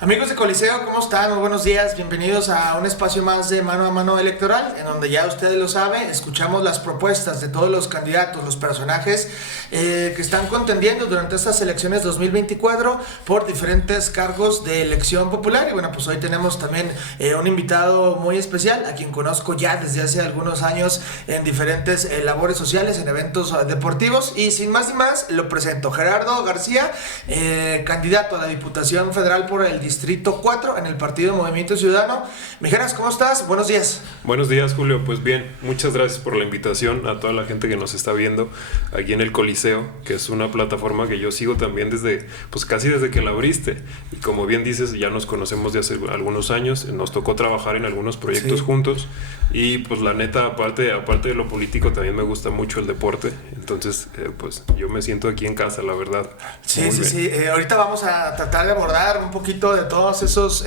Amigos de Coliseo, ¿cómo están? Muy buenos días, bienvenidos a un espacio más de Mano a Mano Electoral, en donde ya ustedes lo saben, escuchamos las propuestas de todos los candidatos, los personajes que están contendiendo durante estas elecciones 2024 por diferentes cargos de elección popular. Y bueno, pues hoy tenemos también un invitado muy especial, a quien conozco ya desde hace algunos años en diferentes labores sociales, en eventos deportivos. Y sin más ni más, lo presento, Gerardo García, candidato a la Diputación Federal por el Distrito 4 en el Partido Movimiento Ciudadano. Mijaras, ¿cómo estás? Buenos días. Buenos días, Julio. Pues bien, muchas gracias por la invitación a toda la gente que nos está viendo aquí en el Coliseo, que es una plataforma que yo sigo también casi desde que la abriste. Y como bien dices, ya nos conocemos de hace algunos años, nos tocó trabajar en algunos proyectos juntos. Y pues la neta, aparte de lo político, también me gusta mucho el deporte. Entonces, pues yo me siento aquí en casa, la verdad. Sí. Ahorita vamos a tratar de abordar un poquito de todos esos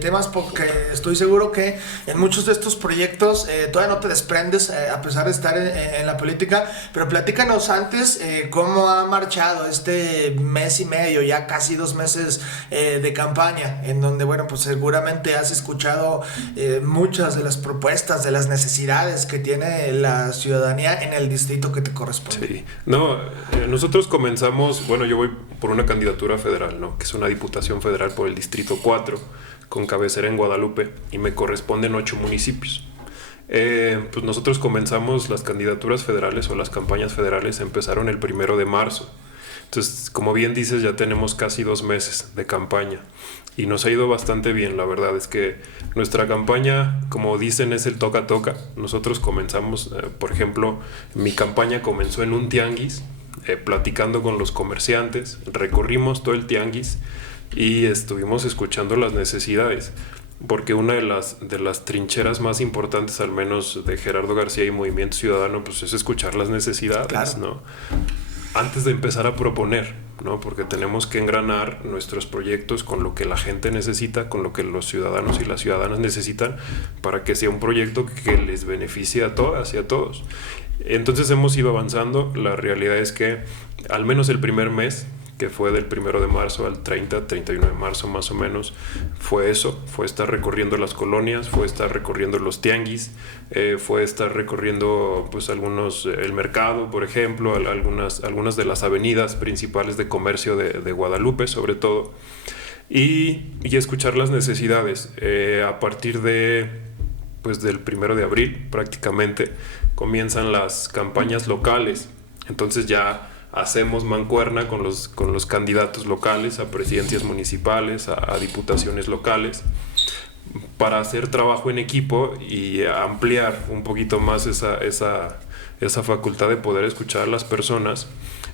temas, porque estoy seguro que en muchos de estos proyectos todavía no te desprendes, a pesar de estar en la política. Pero platícanos antes cómo ha marchado este mes y medio, ya casi 2 meses de campaña, en donde, bueno, pues seguramente has escuchado muchas de las propuestas, de las necesidades que tiene la ciudadanía en el distrito que te corresponde. Sí, no, nosotros comenzamos, bueno, yo voy por una candidatura federal, ¿no? Que es una diputación federal por el Distrito 4, con cabecera en Guadalupe, y me corresponden 8 municipios. Pues nosotros comenzamos las candidaturas federales o las campañas federales, empezaron el 1 de marzo. Entonces, como bien dices, ya tenemos casi 2 meses de campaña y nos ha ido bastante bien. La verdad es que nuestra campaña, como dicen, es el toca-toca. Nosotros comenzamos, por ejemplo, mi campaña comenzó en un tianguis, platicando con los comerciantes, recorrimos todo el tianguis y estuvimos escuchando las necesidades, porque una de las trincheras más importantes, al menos de Gerardo García y Movimiento Ciudadano, pues es escuchar las necesidades, claro, ¿no? Antes de empezar a proponer, ¿no? Porque tenemos que engranar nuestros proyectos con lo que la gente necesita, con lo que los ciudadanos y las ciudadanas necesitan, para que sea un proyecto que les beneficie a todas y a todos. Entonces hemos ido avanzando. La realidad es que al menos el primer mes, que fue del 1 de marzo al 31 de marzo más o menos, fue eso, fue estar recorriendo las colonias, fue estar recorriendo los tianguis, fue estar recorriendo pues el mercado, por ejemplo, algunas de las avenidas principales de comercio de Guadalupe, sobre todo, y escuchar las necesidades. A partir del 1 de abril prácticamente comienzan las campañas locales. Entonces ya hacemos mancuerna con los candidatos locales a presidencias municipales, a diputaciones locales, para hacer trabajo en equipo y ampliar un poquito más esa facultad de poder escuchar a las personas,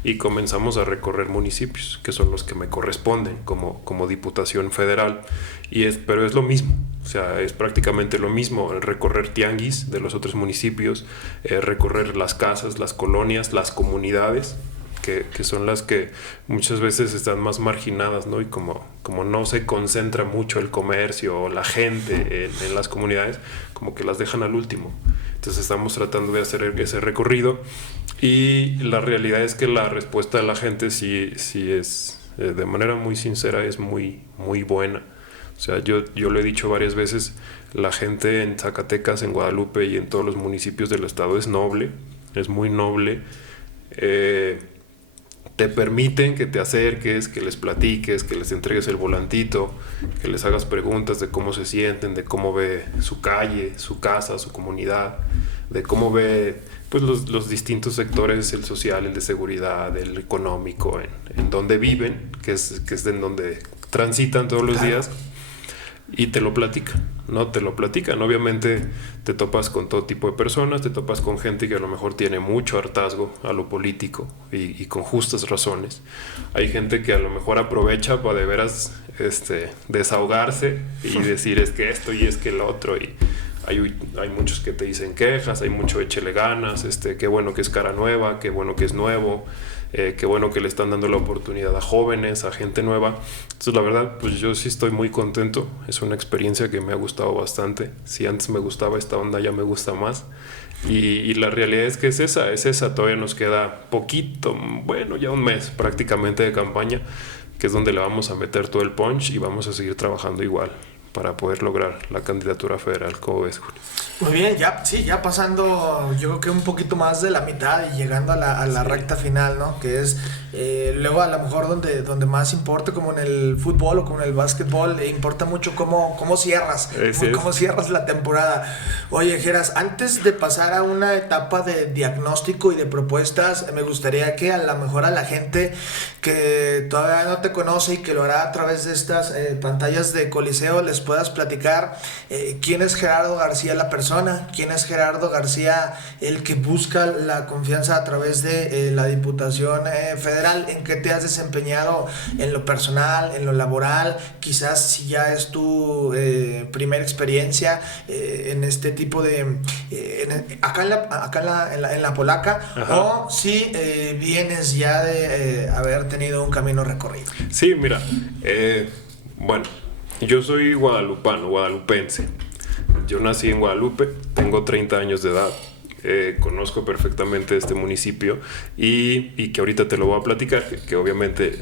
y comenzamos a recorrer municipios, que son los que me corresponden como diputación federal. Pero es lo mismo, o sea, es prácticamente lo mismo, recorrer tianguis de los otros municipios, recorrer las casas, las colonias, las comunidades, que son las que muchas veces están más marginadas, ¿no? Y como no se concentra mucho el comercio o la gente en las comunidades, como que las dejan al último. Entonces estamos tratando de hacer ese recorrido, y la realidad es que la respuesta de la gente sí es, de manera muy sincera, es muy, muy buena. O sea, yo lo he dicho varias veces, la gente en Zacatecas, en Guadalupe y en todos los municipios del estado es noble, es muy noble. Te permiten que te acerques, que les platiques, que les entregues el volantito, que les hagas preguntas de cómo se sienten, de cómo ve su calle, su casa, su comunidad, de cómo ve pues los distintos sectores, el social, el de seguridad, el económico, en donde viven, que es en donde transitan todos los días. Y te lo platican, ¿no? Te lo platican. Obviamente te topas con todo tipo de personas, te topas con gente que a lo mejor tiene mucho hartazgo a lo político y con justas razones. Hay gente que a lo mejor aprovecha para de veras desahogarse y decir es que esto y es que lo otro, y hay muchos que te dicen quejas, hay mucho échele ganas, qué bueno que es cara nueva, qué bueno que es nuevo. Qué bueno que le están dando la oportunidad a jóvenes, a gente nueva. Entonces la verdad, pues yo sí estoy muy contento. Es una experiencia que me ha gustado bastante. Si antes me gustaba esta onda, ya me gusta más. Y la realidad es que es esa. Todavía nos queda poquito, bueno, ya un mes prácticamente de campaña, que es donde le vamos a meter todo el punch y vamos a seguir trabajando igual para poder lograr la candidatura federal. ¿Cómo ves, Julio? Muy bien, ya pasando yo creo que un poquito más de la mitad y llegando a la recta final, ¿no? Que es luego a lo mejor donde más importa, como en el fútbol o como en el básquetbol, importa mucho cómo cierras, cómo cierras la temporada. Oye, Geras, antes de pasar a una etapa de diagnóstico y de propuestas, me gustaría que a lo mejor a la gente que todavía no te conoce y que lo hará a través de estas pantallas de Coliseo les puedas platicar quién es Gerardo García la persona, quién es Gerardo García el que busca la confianza a través de la Diputación Federal, en qué te has desempeñado en lo personal, en lo laboral, quizás si ya es tu primera experiencia en este tipo de acá en la Polaca. Ajá. O si vienes ya de haber tenido un camino recorrido. Sí, mira, bueno, yo soy guadalupense. Yo nací en Guadalupe, tengo 30 años de edad, conozco perfectamente este municipio y que ahorita te lo voy a platicar, que obviamente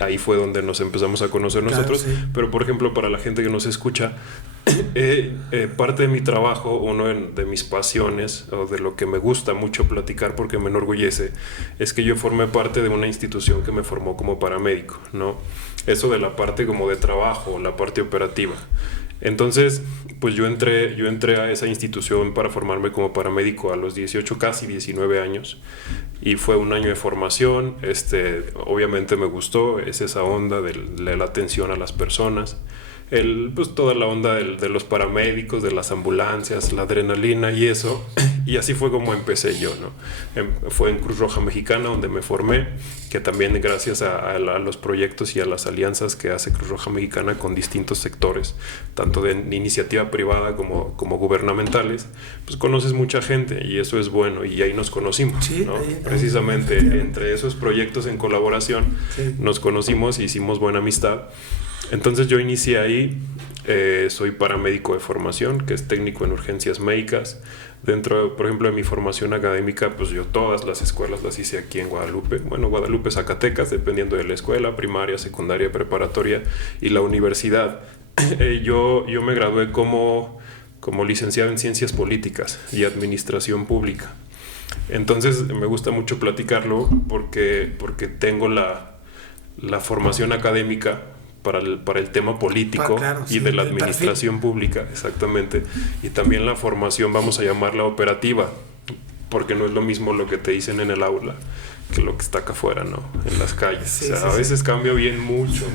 ahí fue donde nos empezamos a conocer nosotros, claro, sí. Pero por ejemplo, para la gente que nos escucha, parte de mi trabajo, una de mis pasiones o de lo que me gusta mucho platicar porque me enorgullece, es que yo formé parte de una institución que me formó como paramédico, ¿no? Eso de la parte como de trabajo, la parte operativa. Entonces, pues yo entré a esa institución para formarme como paramédico a los 18, casi 19 años, y fue un año de formación. Obviamente me gustó, es esa onda de la atención a las personas, pues toda la onda de los paramédicos, de las ambulancias, la adrenalina y eso, y así fue como empecé yo, ¿no? Fue en Cruz Roja Mexicana donde me formé, que también gracias a los proyectos y a las alianzas que hace Cruz Roja Mexicana con distintos sectores, tanto de iniciativa privada como gubernamentales, pues conoces mucha gente y eso es bueno, y ahí nos conocimos, sí, ¿no? Precisamente entre esos proyectos en colaboración, sí, nos conocimos y hicimos buena amistad. Entonces yo inicié ahí, soy paramédico de formación, que es técnico en urgencias médicas. Dentro, por ejemplo, de mi formación académica, pues yo todas las escuelas las hice aquí en Guadalupe. Bueno, Guadalupe, Zacatecas, dependiendo de la escuela, primaria, secundaria, preparatoria y la universidad. Yo me gradué como licenciado en Ciencias Políticas y Administración Pública. Entonces me gusta mucho platicarlo porque tengo la formación académica para el tema político, claro, y sí, de la administración pública, exactamente, y también la formación, vamos a llamarla operativa, porque no es lo mismo lo que te dicen en el aula que lo que está acá afuera, ¿no? En las calles. Sí, o sea, sí, a veces cambia bien mucho.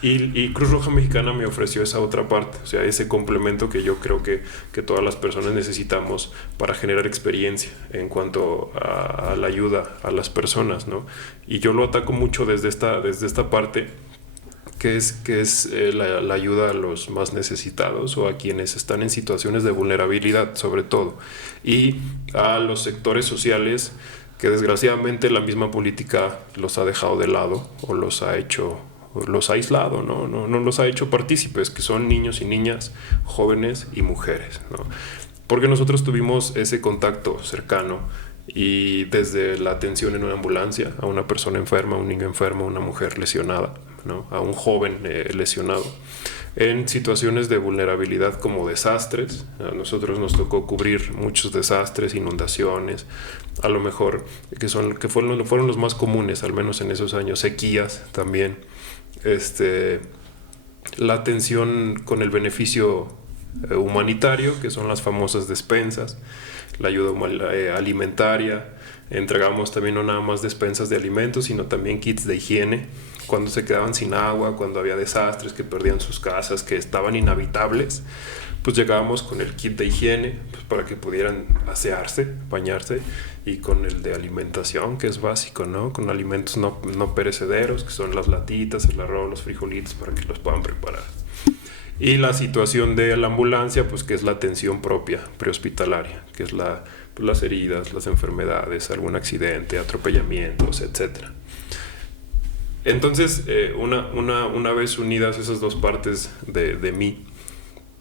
Y Cruz Roja Mexicana me ofreció esa otra parte, o sea, ese complemento que yo creo que todas las personas necesitamos para generar experiencia en cuanto a la ayuda a las personas, ¿no? Y yo lo ataco mucho desde esta parte, que es la ayuda a los más necesitados o a quienes están en situaciones de vulnerabilidad, sobre todo, y a los sectores sociales que desgraciadamente la misma política los ha dejado de lado o los ha aislado, no los ha hecho partícipes, que son niños y niñas, jóvenes y mujeres, ¿no? Porque nosotros tuvimos ese contacto cercano, y desde la atención en una ambulancia a una persona enferma, a un niño enfermo, a una mujer lesionada, ¿no? A un joven lesionado, en situaciones de vulnerabilidad como desastres. A nosotros nos tocó cubrir muchos desastres, inundaciones, a lo mejor que fueron los más comunes, al menos en esos años, sequías también. La atención con el beneficio humanitario, que son las famosas despensas, la ayuda alimentaria. Entregamos también no nada más despensas de alimentos, sino también kits de higiene cuando se quedaban sin agua, cuando había desastres, que perdían sus casas, que estaban inhabitables. Pues llegábamos con el kit de higiene, pues, para que pudieran asearse, bañarse, y con el de alimentación, que es básico, ¿no? Con alimentos no perecederos, que son las latitas, el arroz, los frijolitos, para que los puedan preparar. Y la situación de la ambulancia, pues que es la atención propia, prehospitalaria, que es las heridas, las enfermedades, algún accidente, atropellamientos, etc. Entonces, una vez unidas esas dos partes de mí,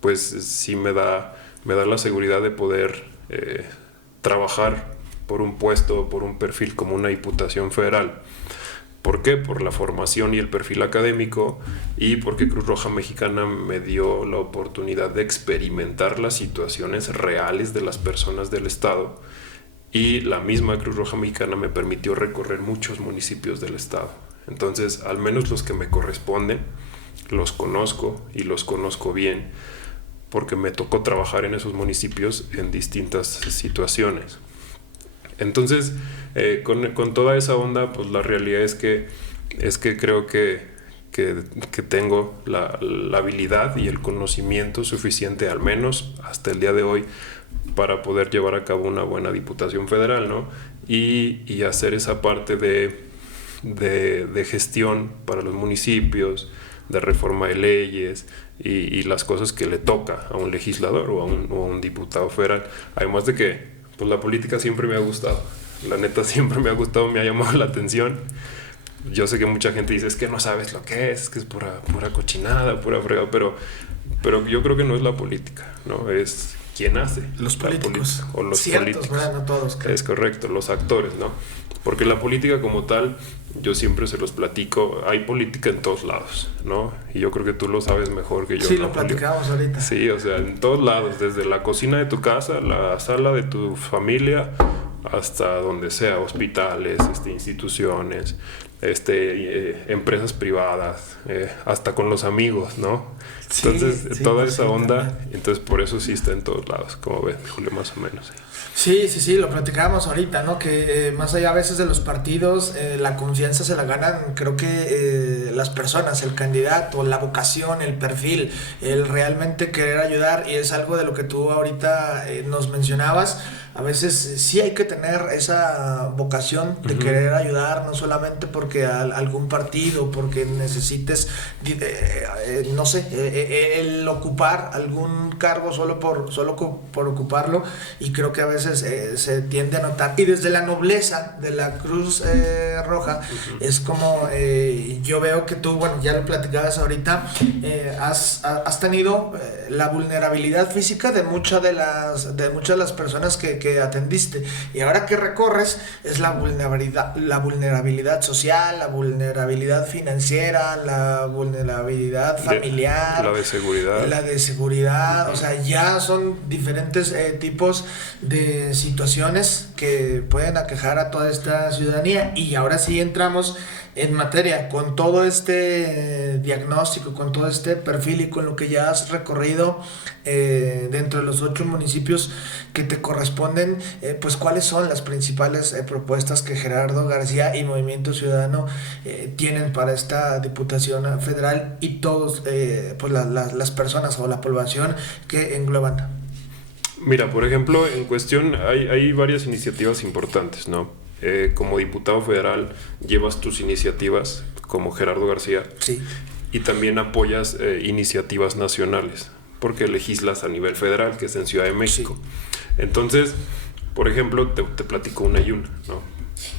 pues sí me da la seguridad de poder trabajar por un puesto, por un perfil como una diputación federal, ¿Por qué? Por la formación y el perfil académico, y porque Cruz Roja Mexicana me dio la oportunidad de experimentar las situaciones reales de las personas del estado, y la misma Cruz Roja Mexicana me permitió recorrer muchos municipios del estado. Entonces, al menos los que me corresponden, los conozco y los conozco bien, porque me tocó trabajar en esos municipios en distintas situaciones. Entonces, con toda esa onda, pues la realidad es que creo que tengo la habilidad y el conocimiento suficiente, al menos hasta el día de hoy, para poder llevar a cabo una buena diputación federal, ¿no? Y hacer esa parte de gestión para los municipios, de reforma de leyes y las cosas que le toca a un legislador o a un diputado federal. Además de que pues la política siempre me ha gustado, la neta siempre me ha gustado, me ha llamado la atención. Yo sé que mucha gente dice, es que no sabes lo que es pura cochinada, pura fregada, pero yo creo que no es la política, ¿no? Es quien hace los políticos, o los ciertos, políticos. ¿verdad? No todos, creo. Es correcto, los actores, ¿no? Porque la política como tal, yo siempre se los platico, hay política en todos lados, ¿no? Y yo creo que tú lo sabes mejor que yo. Sí, ¿no, lo platicamos ahorita. Sí, o sea, en todos lados, desde la cocina de tu casa, la sala de tu familia, hasta donde sea, hospitales, instituciones, empresas privadas, hasta con los amigos, ¿no? Entonces, sí, toda esa onda, también. Entonces por eso sí está en todos lados, como ves, Julio, más o menos. Sí, lo platicábamos ahorita, ¿no? Que más allá a veces de los partidos, la confianza se la ganan, creo que las personas, el candidato, la vocación, el perfil, el realmente querer ayudar, y es algo de lo que tú ahorita nos mencionabas. A veces sí hay que tener esa vocación de querer ayudar, no solamente porque algún partido, porque necesites, no sé, el ocupar algún cargo solo por ocuparlo, y creo que a veces se tiende a notar. Y desde la nobleza de la Cruz Roja, es como yo veo que tú, bueno, ya lo platicabas ahorita, has tenido la vulnerabilidad física de muchas de las personas que atendiste, y ahora que recorres es la vulnerabilidad social, la vulnerabilidad financiera, la vulnerabilidad familiar, la de seguridad, o sea, ya son diferentes tipos de situaciones que pueden aquejar a toda esta ciudadanía. Y ahora sí entramos en materia con todo este diagnóstico, con todo este perfil y con lo que ya has recorrido dentro de los 8 municipios que te corresponden, pues cuáles son las principales propuestas que Gerardo García y Movimiento Ciudadano tienen para esta Diputación Federal, y todos pues las personas o la población que engloban. Mira, por ejemplo, en cuestión hay varias iniciativas importantes, ¿no? Como diputado federal llevas tus iniciativas como Gerardo García, sí, y también apoyas iniciativas nacionales porque legislas a nivel federal, que es en Ciudad de México. Sí. Entonces, por ejemplo, te platico una y una, ¿no?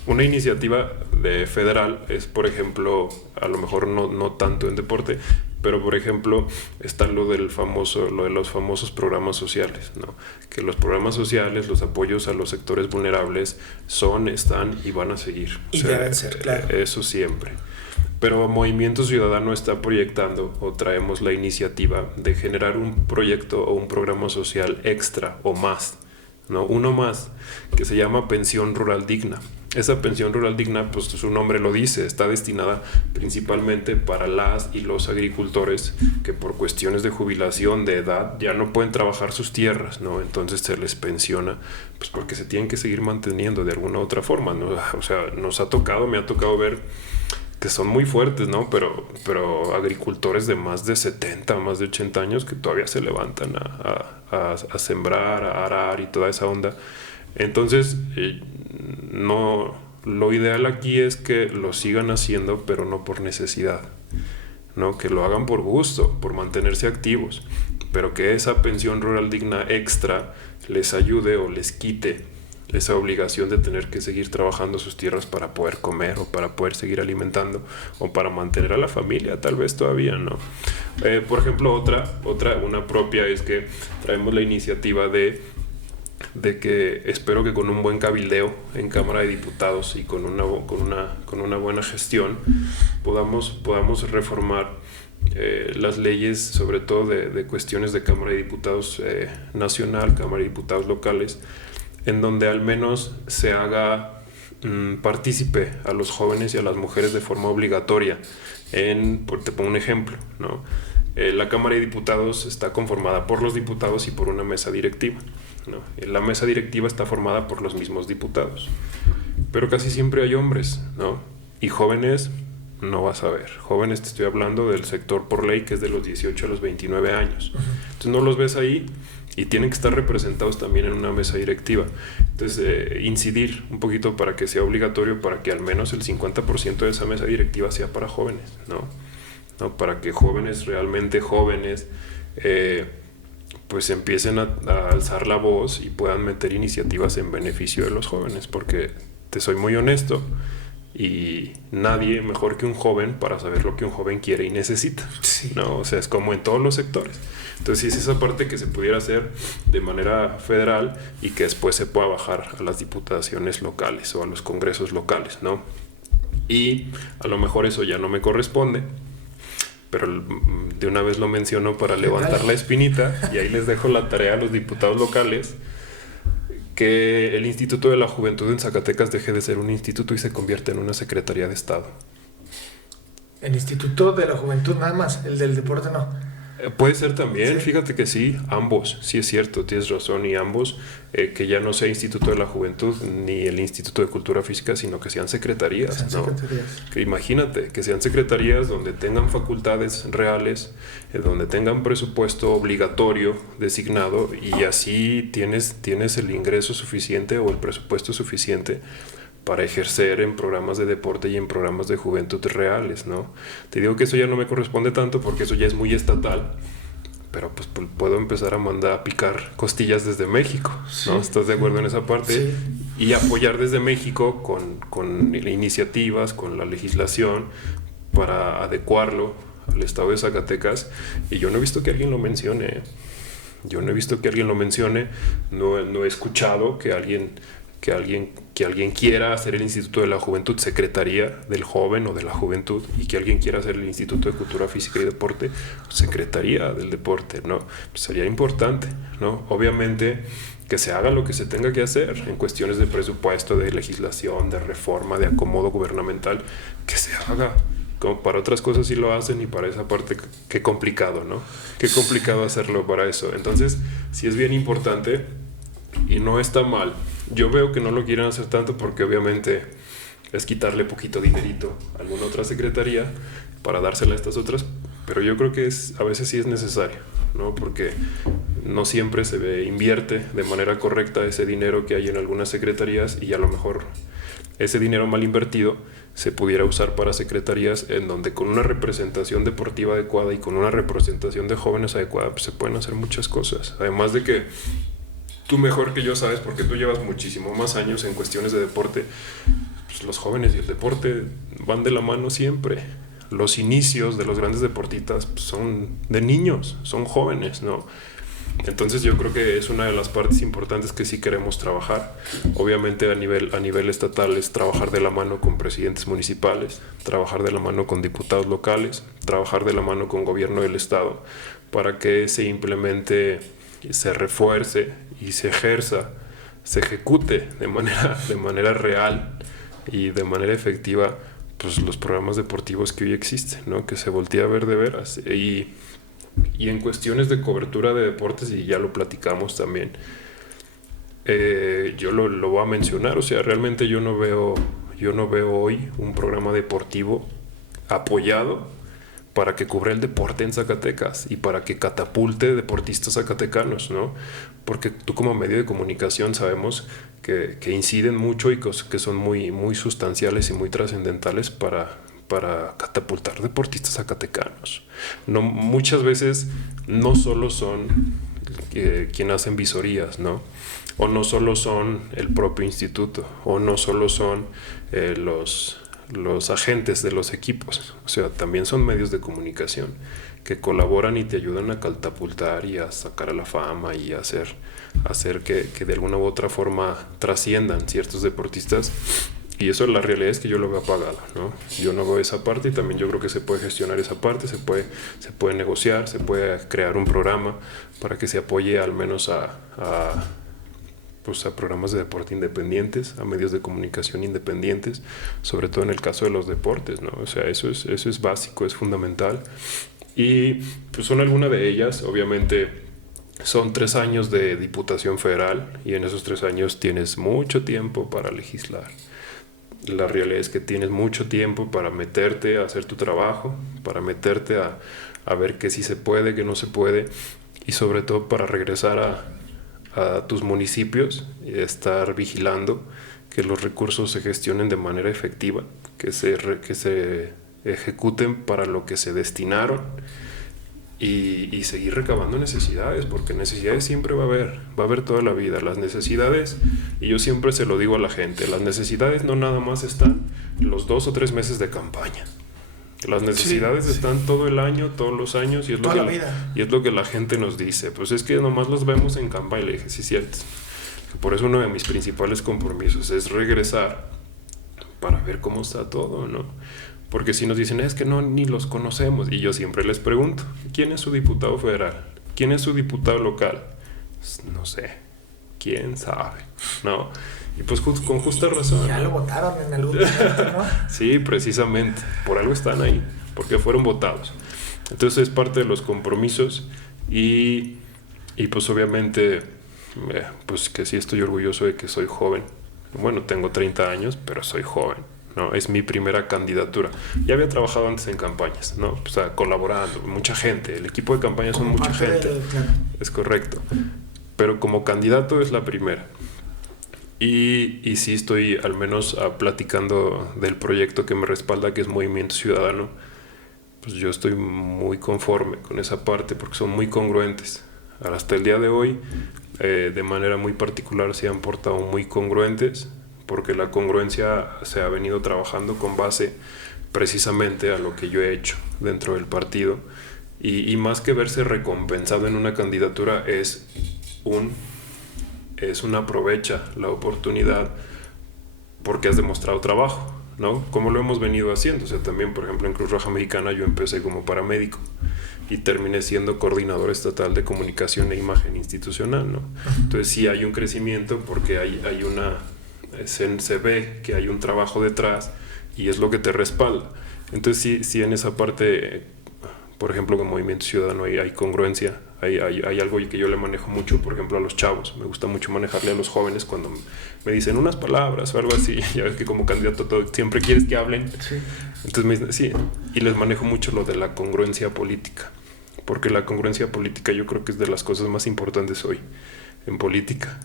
Una iniciativa de federal es, por ejemplo, a lo mejor no tanto en deporte, pero por ejemplo está lo de los famosos programas sociales, ¿no? Que los programas sociales, los apoyos a los sectores vulnerables están y van a seguir. Y deben ser, claro. Eso siempre. Pero Movimiento Ciudadano está proyectando, o traemos la iniciativa de generar un proyecto o un programa social extra o más, ¿no? Uno más, que se llama Pensión Rural Digna. Esa pensión rural digna, pues su nombre lo dice, está destinada principalmente para las y los agricultores que por cuestiones de jubilación, de edad, ya no pueden trabajar sus tierras, ¿no? Entonces se les pensiona, pues porque se tienen que seguir manteniendo de alguna u otra forma, ¿no? O sea, me ha tocado ver que son muy fuertes, ¿no? Pero agricultores de más de 70, más de 80 años que todavía se levantan a sembrar, a arar y toda esa onda. Entonces, no, lo ideal aquí es que lo sigan haciendo, pero no por necesidad, ¿no? Que lo hagan por gusto, por mantenerse activos, pero que esa pensión rural digna extra les ayude o les quite esa obligación de tener que seguir trabajando sus tierras para poder comer o para poder seguir alimentando o para mantener a la familia, tal vez todavía, ¿no? Por ejemplo, una propia es que traemos la iniciativa de de que espero que con un buen cabildeo en Cámara de Diputados y con una buena gestión podamos reformar las leyes, sobre todo de cuestiones de Cámara de Diputados nacional, Cámara de Diputados locales, en donde al menos se haga partícipe a los jóvenes y a las mujeres de forma obligatoria. Te pongo un ejemplo, ¿no? La Cámara de Diputados está conformada por los diputados y por una mesa directiva, ¿no? La mesa directiva está formada por los mismos diputados, pero casi siempre hay hombres, ¿no? Y jóvenes no vas a ver. Jóvenes, te estoy hablando del sector por ley, que es de los 18 a los 29 años. Entonces no los ves ahí y tienen que estar representados también en una mesa directiva. Entonces, incidir un poquito para que sea obligatorio, para que al menos el 50% de esa mesa directiva sea para jóvenes, ¿no? Para que jóvenes, realmente jóvenes, pues empiecen a alzar la voz y puedan meter iniciativas en beneficio de los jóvenes, porque te soy muy honesto, y nadie mejor que un joven para saber lo que un joven quiere y necesita, Sí. ¿no? O sea, es como en todos los sectores. Entonces, si es esa parte que se pudiera hacer de manera federal y que después se pueda bajar a las diputaciones locales o a los congresos locales, ¿no? Y a lo mejor eso ya no me corresponde, pero de una vez lo menciono para levantar la espinita, y ahí les dejo la tarea a los diputados locales, que el Instituto de la Juventud en Zacatecas deje de ser un instituto y se convierta en una Secretaría de Estado. El Instituto de la Juventud nada más, el del deporte no. Puede ser también, Sí. fíjate que sí, ambos, sí es cierto, tienes razón, y ambos, que ya no sea Instituto de la Juventud ni el Instituto de Cultura Física, sino que sean secretarías, Sean ¿no? secretarías. Que imagínate, que sean secretarías donde tengan facultades reales, donde tengan presupuesto obligatorio designado, y así tienes el ingreso suficiente o el presupuesto suficiente para ejercer en programas de deporte y en programas de juventud reales, ¿no? Te digo que eso ya no me corresponde tanto porque eso ya es muy estatal, pero pues puedo empezar a mandar a picar costillas desde México, ¿no? Sí. ¿Estás de acuerdo en esa parte? Sí. Y apoyar desde México con iniciativas, con la legislación, para adecuarlo al estado de Zacatecas. Y yo no he visto que alguien lo mencione. No he escuchado que alguien quiera hacer el Instituto de la Juventud Secretaría del Joven o de la Juventud, y que alguien quiera hacer el Instituto de Cultura Física y Deporte Secretaría del Deporte, ¿no? Pues sería importante, ¿no? Obviamente que se haga lo que se tenga que hacer en cuestiones de presupuesto, de legislación, de reforma, de acomodo gubernamental, que se haga. Como para otras cosas sí lo hacen, y para esa parte qué complicado, ¿no? Qué complicado hacerlo para eso. Entonces, sí es bien importante y no está mal. Yo veo que no lo quieren hacer tanto porque obviamente es quitarle poquito dinerito a alguna otra secretaría para dársela a estas otras, pero yo creo que a veces sí es necesario, ¿no? Porque no siempre se invierte de manera correcta ese dinero que hay en algunas secretarías, y a lo mejor ese dinero mal invertido se pudiera usar para secretarías en donde con una representación deportiva adecuada y con una representación de jóvenes adecuada, pues se pueden hacer muchas cosas. Además de que tú mejor que yo sabes, porque tú llevas muchísimo más años en cuestiones de deporte, pues los jóvenes y el deporte van de la mano siempre. Los inicios de los grandes deportistas pues son de niños, son jóvenes, ¿no? Entonces yo creo que es una de las partes importantes que sí queremos trabajar. Obviamente a nivel estatal es trabajar de la mano con presidentes municipales, trabajar de la mano con diputados locales, trabajar de la mano con gobierno del estado, para que se implemente, se refuerce y se ejerza, se ejecute de manera real y de manera efectiva, pues los programas deportivos que hoy existen, ¿no? Que se voltee a ver de veras. Y en cuestiones de cobertura de deportes, y ya lo platicamos también, yo lo voy a mencionar, o sea, realmente yo no veo hoy un programa deportivo apoyado para que cubra el deporte en Zacatecas y para que catapulte deportistas zacatecanos, ¿no? Porque tú como medio de comunicación sabemos que inciden mucho y que son muy, muy sustanciales y muy trascendentales para catapultar deportistas zacatecanos. No, muchas veces no solo son quienes hacen visorías, ¿no? O no solo son el propio instituto, o no solo son los agentes de los equipos, o sea, también son medios de comunicación que colaboran y te ayudan a catapultar y a sacar a la fama y a hacer que de alguna u otra forma trasciendan ciertos deportistas. Y eso, la realidad es que yo lo veo apagado, ¿no? Yo no veo esa parte, y también yo creo que se puede gestionar esa parte, se puede negociar, se puede crear un programa para que se apoye al menos pues a programas de deporte independientes, a medios de comunicación independientes, sobre todo en el caso de los deportes, ¿no? O sea, eso es básico, es fundamental. Y pues son algunas de ellas. Obviamente son 3 años de Diputación Federal, y en esos 3 años tienes mucho tiempo para legislar. La realidad es que tienes mucho tiempo para meterte a hacer tu trabajo, para meterte a ver que sí se puede, que no se puede, y sobre todo para regresar a tus municipios y estar vigilando que los recursos se gestionen de manera efectiva, que se ejecuten para lo que se destinaron, y seguir recabando necesidades, porque necesidades siempre va a haber toda la vida. Las necesidades, y yo siempre se lo digo a la gente, las necesidades no nada más están los 2 o 3 meses de campaña. Las necesidades están todo el año, todos los años, y es lo que la gente nos dice. Pues es que nomás los vemos en campaña. Y le dije, sí, cierto. Por eso uno de mis principales compromisos es regresar para ver cómo está todo, ¿no? Porque si nos dicen, es que no, ni los conocemos, y yo siempre les pregunto, ¿quién es su diputado federal? ¿Quién es su diputado local? Pues, no sé, quién sabe, ¿no? Y pues con justa razón. Ya lo votaron en algún momento, ¿no? Sí, precisamente, por algo están ahí, porque fueron votados. Entonces es parte de los compromisos, y pues obviamente, pues que sí estoy orgulloso de que soy joven. Bueno, tengo 30 años, pero soy joven, ¿no? Es mi primera candidatura. Ya había trabajado antes en campañas, ¿no? O sea, colaborando, mucha gente. El equipo de campañas son mucha gente. Claro. Es correcto. Pero como candidato es la primera. Y sí estoy al menos platicando del proyecto que me respalda, que es Movimiento Ciudadano. Pues yo estoy muy conforme con esa parte, porque son muy congruentes. Hasta el día de hoy, de manera muy particular, se han portado muy congruentes, porque la congruencia se ha venido trabajando con base precisamente a lo que yo he hecho dentro del partido, y más que verse recompensado en una candidatura, es un aprovecha la oportunidad porque has demostrado trabajo, ¿no? Como lo hemos venido haciendo. O sea, también, por ejemplo, en Cruz Roja Mexicana yo empecé como paramédico y terminé siendo coordinador estatal de comunicación e imagen institucional, ¿no? Entonces sí hay un crecimiento, porque hay una... Se ve que hay un trabajo detrás, y es lo que te respalda. Entonces sí en esa parte, por ejemplo, con Movimiento Ciudadano hay congruencia, hay algo que yo le manejo mucho, por ejemplo, a los chavos. Me gusta mucho manejarle a los jóvenes cuando me dicen unas palabras o algo así. Ya ves que como candidato siempre quieres que hablen. Sí. Entonces me dicen, sí, y les manejo mucho lo de la congruencia política, porque la congruencia política yo creo que es de las cosas más importantes hoy en política,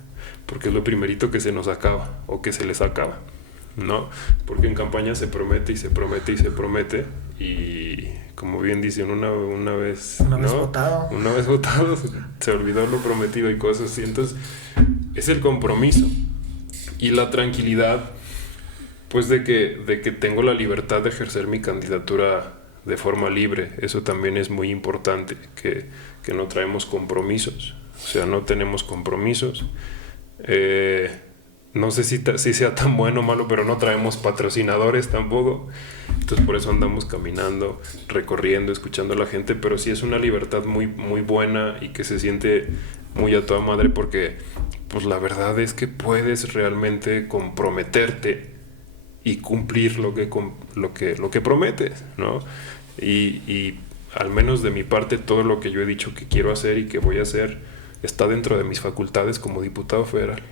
porque es lo primerito que se nos acaba, o que se les acaba, ¿no? Porque en campaña se promete y se promete y se promete, y como bien dicen, una vez votado se olvidó lo prometido y cosas así. Entonces es el compromiso y la tranquilidad, pues de que tengo la libertad de ejercer mi candidatura de forma libre. Eso también es muy importante, que no traemos compromisos, o sea, no tenemos compromisos. No sé si sea tan bueno o malo, pero no traemos patrocinadores tampoco. Entonces por eso andamos caminando, recorriendo, escuchando a la gente, pero sí es una libertad muy, muy buena, y que se siente muy a toda madre, porque pues la verdad es que puedes realmente comprometerte y cumplir lo que prometes, ¿no? Y al menos de mi parte, todo lo que yo he dicho que quiero hacer y que voy a hacer está dentro de mis facultades como diputado federal.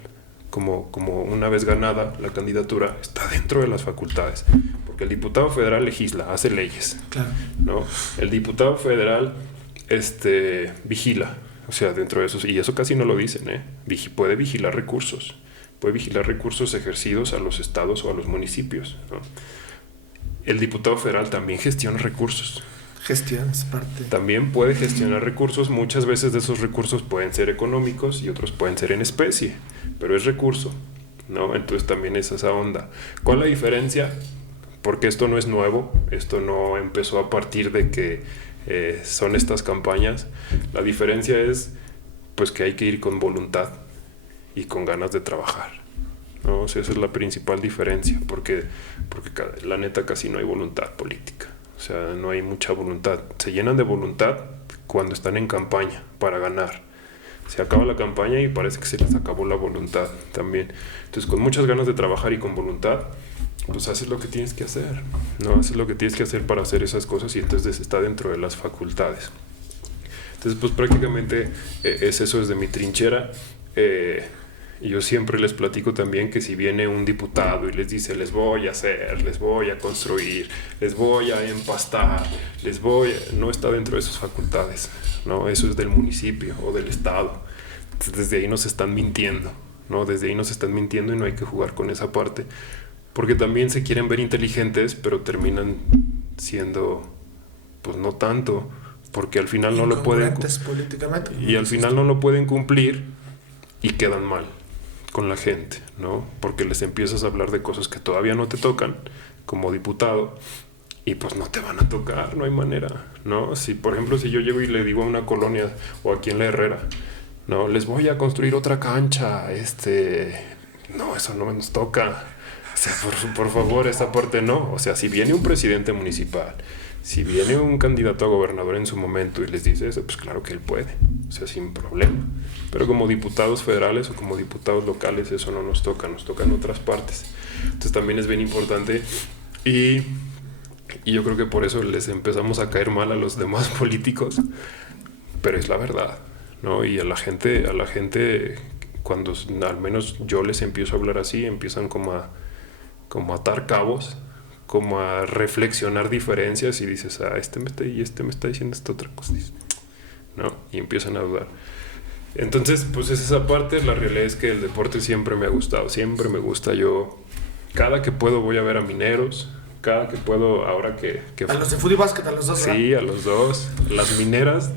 Como una vez ganada la candidatura, está dentro de las facultades, porque el diputado federal legisla, hace leyes, claro, ¿no? El diputado federal vigila, o sea, dentro de esos, y eso casi no lo dicen, puede vigilar recursos ejercidos a los estados o a los municipios, ¿no? El diputado federal también gestiona recursos. Gestiones parte. También puede gestionar recursos. Muchas veces de esos recursos pueden ser económicos y otros pueden ser en especie, pero es recurso, ¿no? Entonces también es esa onda. ¿Cuál es la diferencia? porque esto no es nuevo, esto no empezó a partir de que son estas campañas. La diferencia es pues que hay que ir con voluntad y con ganas de trabajar, ¿no? O sea, esa es la principal diferencia, porque la neta casi no hay voluntad política, o sea, no hay mucha voluntad. Se llenan de voluntad cuando están en campaña para ganar. Se acaba la campaña y parece que se les acabó la voluntad también. Entonces, con muchas ganas de trabajar y con voluntad, pues haces lo que tienes que hacer, ¿no? Haces lo que tienes que hacer para hacer esas cosas y entonces está dentro de las facultades. Entonces, pues prácticamente es eso desde mi trinchera. Y yo siempre les platico también que si viene un diputado y les dice les voy a hacer, les voy a construir, les voy a empastar, no está dentro de sus facultades, ¿no? Eso es del municipio o del estado. Entonces, desde ahí nos están mintiendo, ¿no? Desde ahí nos están mintiendo y no hay que jugar con esa parte, porque también se quieren ver inteligentes, pero terminan siendo pues no tanto, porque al final no lo pueden políticamente, y al final no lo pueden cumplir y quedan mal con la gente, ¿no? Porque les empiezas a hablar de cosas que todavía no te tocan como diputado y pues no te van a tocar, no hay manera, ¿no? Si por ejemplo si yo llego y le digo a una colonia o aquí en la Herrera, no, les voy a construir otra cancha, no, eso no nos toca, o sea, por favor, esa parte no. O sea, si viene un presidente municipal, si viene un candidato a gobernador en su momento y les dice eso, pues claro que él puede, o sea, sin problema. Pero como diputados federales o como diputados locales, eso no nos toca, nos toca en otras partes. Entonces también es bien importante y yo creo que por eso les empezamos a caer mal a los demás políticos, pero es la verdad, ¿no? Y a la gente, cuando al menos yo les empiezo a hablar así, empiezan como a atar cabos, como a reflexionar diferencias y dices, este me está diciendo esta otra cosa, ¿no? Y empiezan a dudar. Entonces, pues es esa parte. La realidad es que el deporte siempre me ha gustado, siempre me gusta. Yo, cada que puedo voy a ver a Mineros, cada que puedo, ahora que a los de fútbol y básquet, a los dos, ¿verdad? Sí, a los dos. Las Mineras,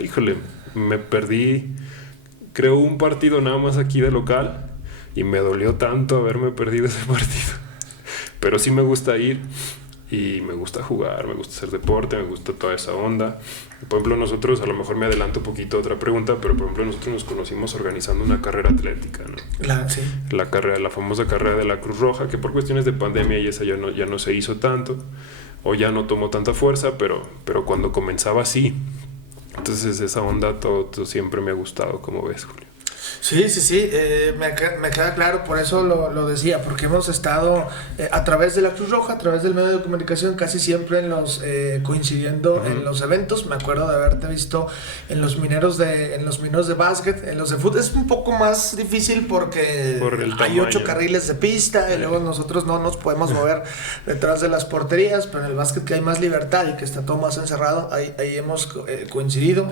híjole, me perdí, creo, un partido nada más aquí de local y me dolió tanto haberme perdido ese partido. Pero sí me gusta ir y me gusta jugar, me gusta hacer deporte, me gusta toda esa onda. Por ejemplo, nosotros, a lo mejor me adelanto un poquito a otra pregunta, pero por ejemplo nosotros nos conocimos organizando una carrera atlética, ¿no? Sí. La famosa carrera de la Cruz Roja, que por cuestiones de pandemia y esa ya no se hizo tanto, o ya no tomó tanta fuerza, pero cuando comenzaba sí. Entonces esa onda todo siempre me ha gustado, como ves, Julio. Sí, me queda claro, por eso lo decía, porque hemos estado a través de la Cruz Roja, a través del medio de comunicación, casi siempre coincidiendo uh-huh. en los eventos. Me acuerdo de haberte visto en los mineros de básquet, en los de fútbol. Es un poco más difícil porque hay 8 carriles de pista y luego nosotros no nos podemos mover detrás de las porterías, pero en el básquet que hay más libertad y que está todo más encerrado, ahí hemos coincidido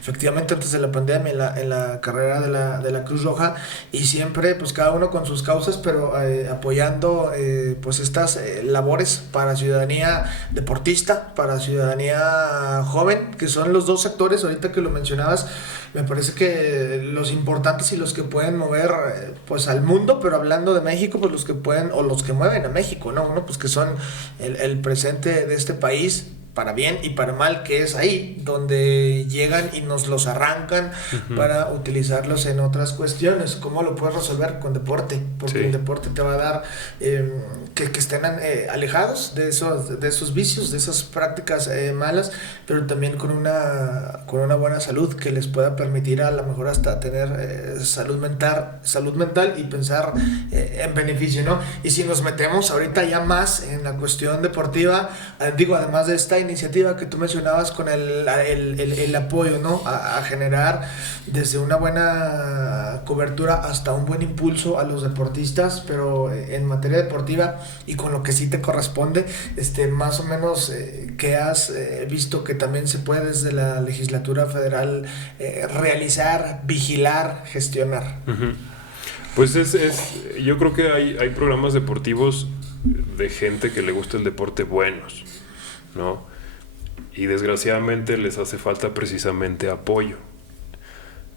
efectivamente antes de la pandemia en la carrera de la Cruz Roja, y siempre pues cada uno con sus causas, pero apoyando pues estas labores para ciudadanía deportista, para ciudadanía joven, que son los dos sectores ahorita que lo mencionabas. Me parece que los importantes y los que pueden mover pues al mundo, pero hablando de México, pues los que pueden o los que mueven a México, ¿no? Uno, pues que son el presente de este país, para bien y para mal, que es ahí donde llegan y nos los arrancan uh-huh. para utilizarlos en otras cuestiones. ¿Cómo lo puedes resolver? Con deporte, porque el deporte te va a dar que estén alejados de esos vicios, de esas prácticas malas, pero también con una buena salud que les pueda permitir a lo mejor hasta tener salud mental y pensar en beneficio, ¿no? Y si nos metemos ahorita ya más en la cuestión deportiva, además de esta iniciativa que tú mencionabas con el apoyo, ¿no? A generar desde una buena cobertura hasta un buen impulso a los deportistas, pero en materia deportiva y con lo que sí te corresponde, más o menos que has visto que también se puede desde la legislatura federal realizar, vigilar, gestionar. Uh-huh. Pues yo creo que hay programas deportivos de gente que le gusta el deporte buenos, ¿no? Y desgraciadamente les hace falta precisamente apoyo.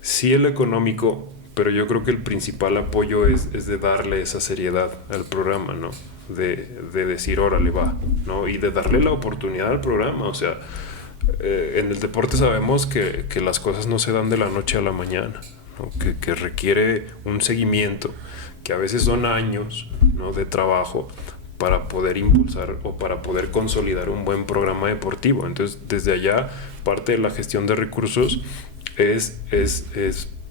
Sí, el económico, pero yo creo que el principal apoyo es de darle esa seriedad al programa, ¿no? de decir, órale, va, ¿no? Y de darle la oportunidad al programa. O sea, en el deporte sabemos que las cosas no se dan de la noche a la mañana, ¿no? Que requiere un seguimiento, que a veces son años, ¿no?, de trabajo para poder impulsar o para poder consolidar un buen programa deportivo. Entonces, desde allá, parte de la gestión de recursos es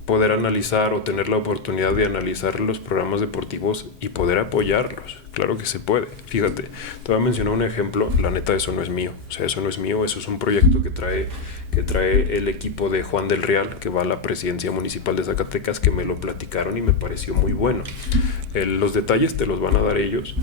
poder analizar o tener la oportunidad de analizar los programas deportivos y poder apoyarlos. Claro que se puede. Fíjate, te voy a mencionar un ejemplo. La neta, eso no es mío. O sea, eso no es mío. Eso es un proyecto que trae el equipo de Juan del Real, que va a la presidencia municipal de Zacatecas, que me lo platicaron y me pareció muy bueno. Los detalles te los van a dar ellos,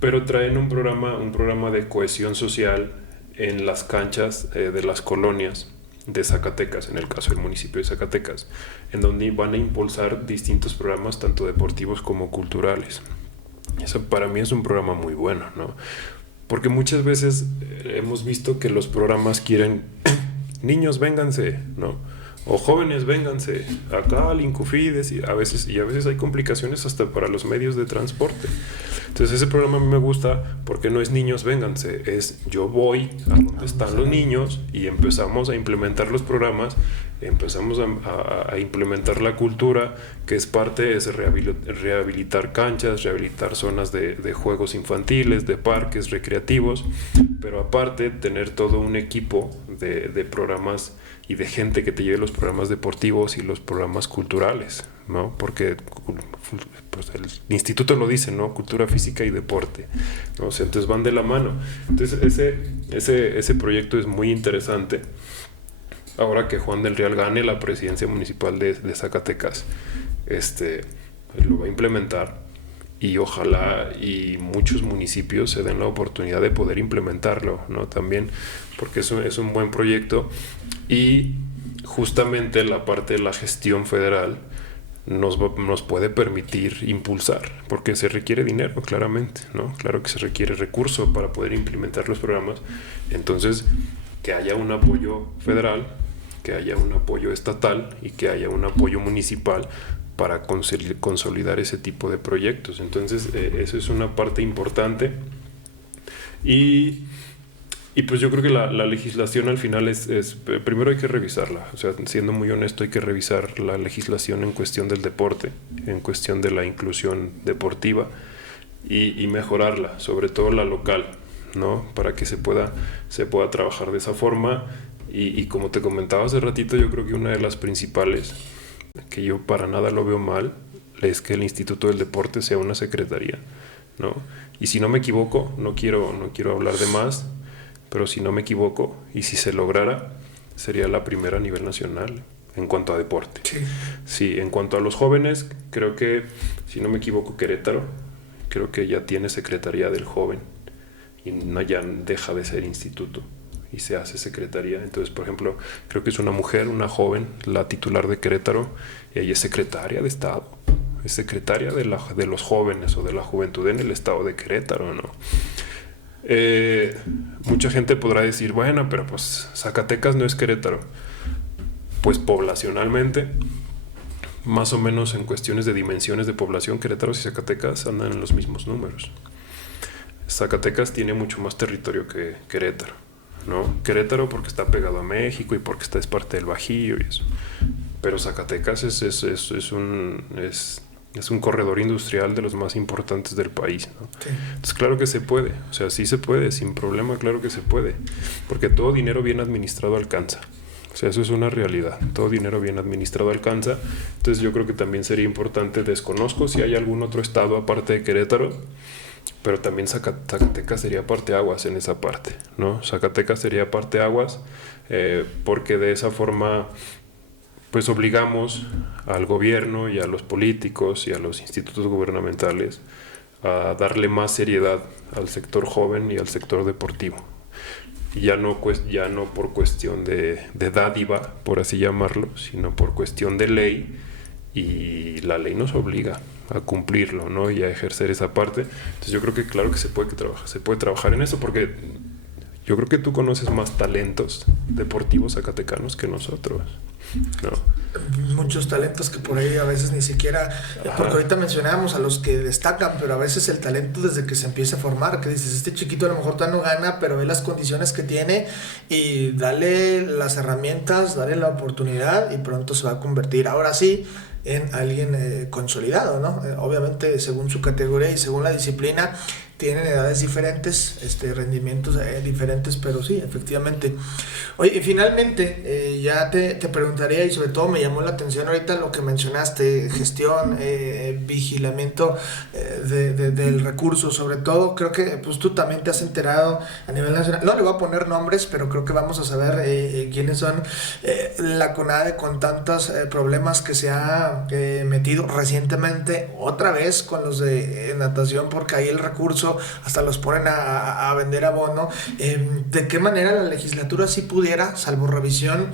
pero traen un programa de cohesión social en las canchas de las colonias de Zacatecas, en el caso del municipio de Zacatecas, en donde van a impulsar distintos programas, tanto deportivos como culturales. Eso para mí es un programa muy bueno, ¿no? Porque muchas veces hemos visto que los programas quieren niños, vénganse, ¿no? O jóvenes, vénganse acá al Incufides, y a veces hay complicaciones hasta para los medios de transporte. Entonces ese programa a mí me gusta porque no es niños, vénganse, es yo voy a donde están los niños y empezamos a implementar los programas, empezamos a implementar la cultura, que es parte, es rehabilitar canchas, rehabilitar zonas de juegos infantiles, de parques recreativos, pero aparte tener todo un equipo de programas y de gente que te lleve los programas deportivos y los programas culturales, ¿no? Porque pues el instituto lo dice, ¿no? Cultura física y deporte, ¿no? O sea, entonces van de la mano. Entonces ese proyecto es muy interesante. Ahora que Juan del Real gane la presidencia municipal de Zacatecas, lo va a implementar, y ojalá y muchos municipios se den la oportunidad de poder implementarlo, ¿no? También, porque es un buen proyecto, y justamente la parte de la gestión federal nos puede permitir impulsar, porque se requiere dinero, claramente, ¿no? Claro que se requiere recurso para poder implementar los programas. Entonces, que haya un apoyo federal, que haya un apoyo estatal y que haya un apoyo municipal para consolidar ese tipo de proyectos. Entonces, eso es una parte importante. Y pues yo creo que la legislación al final es primero hay que revisarla. O sea, siendo muy honesto, hay que revisar la legislación en cuestión del deporte, en cuestión de la inclusión deportiva, y mejorarla, sobre todo la local, ¿no? Para que se pueda trabajar de esa forma. Y como te comentaba hace ratito, yo creo que una de las principales, que yo para nada lo veo mal, es que el Instituto del Deporte sea una secretaría, ¿no? Y si no me equivoco, no quiero hablar de más, pero si no me equivoco, y si se lograra, sería la primera a nivel nacional en cuanto a deporte. Sí, en cuanto a los jóvenes, creo que, si no me equivoco, Querétaro, creo que ya tiene Secretaría del Joven, y ya deja de ser instituto y se hace secretaría. Entonces, por ejemplo, creo que es una mujer, una joven, la titular de Querétaro, y ella es secretaria de Estado, es secretaria de los jóvenes o de la juventud en el Estado de Querétaro, ¿no? Mucha gente podrá decir, bueno, pero pues Zacatecas no es Querétaro. Pues poblacionalmente, más o menos en cuestiones de dimensiones de población, Querétaro y Zacatecas andan en los mismos números. Zacatecas tiene mucho más territorio que Querétaro, ¿no? Querétaro porque está pegado a México y porque es parte del Bajío y eso. Pero Zacatecas es un corredor industrial de los más importantes del país, ¿no? Sí. Entonces, claro que se puede, o sea, sí se puede, sin problema, claro que se puede, porque todo dinero bien administrado alcanza. O sea, eso es una realidad, todo dinero bien administrado alcanza. Entonces yo creo que también sería importante, desconozco si hay algún otro estado aparte de Querétaro, pero también Zacatecas sería parteaguas en esa parte, ¿no? Zacatecas sería parteaguas, porque de esa forma pues obligamos al gobierno y a los políticos y a los institutos gubernamentales a darle más seriedad al sector joven y al sector deportivo. Ya no por cuestión de dádiva, por así llamarlo, sino por cuestión de ley, y la ley nos obliga a cumplirlo, ¿no? Y a ejercer esa parte. Entonces yo creo que claro que se puede trabajar en eso, porque yo creo que tú conoces más talentos deportivos zacatecanos que nosotros, ¿no? Muchos talentos que por ahí a veces ni siquiera, porque ahorita mencionábamos a los que destacan, pero a veces el talento desde que se empieza a formar, que dices, este chiquito a lo mejor todavía no gana, pero ve las condiciones que tiene y dale las herramientas, dale la oportunidad y pronto se va a convertir, ahora sí, en alguien consolidado, ¿no? Obviamente según su categoría y según la disciplina tienen edades diferentes, rendimientos diferentes, pero sí, efectivamente. Oye, y finalmente, ya te preguntaría, y sobre todo me llamó la atención ahorita lo que mencionaste, gestión, vigilamiento del recurso, sobre todo, creo que pues tú también te has enterado a nivel nacional, no le voy a poner nombres, pero creo que vamos a saber quiénes son la CONADE con tantos problemas que se ha metido recientemente, otra vez con los de natación, porque ahí el recurso hasta los ponen a vender abono. ¿De qué manera la legislatura sí pudiera, salvo revisión,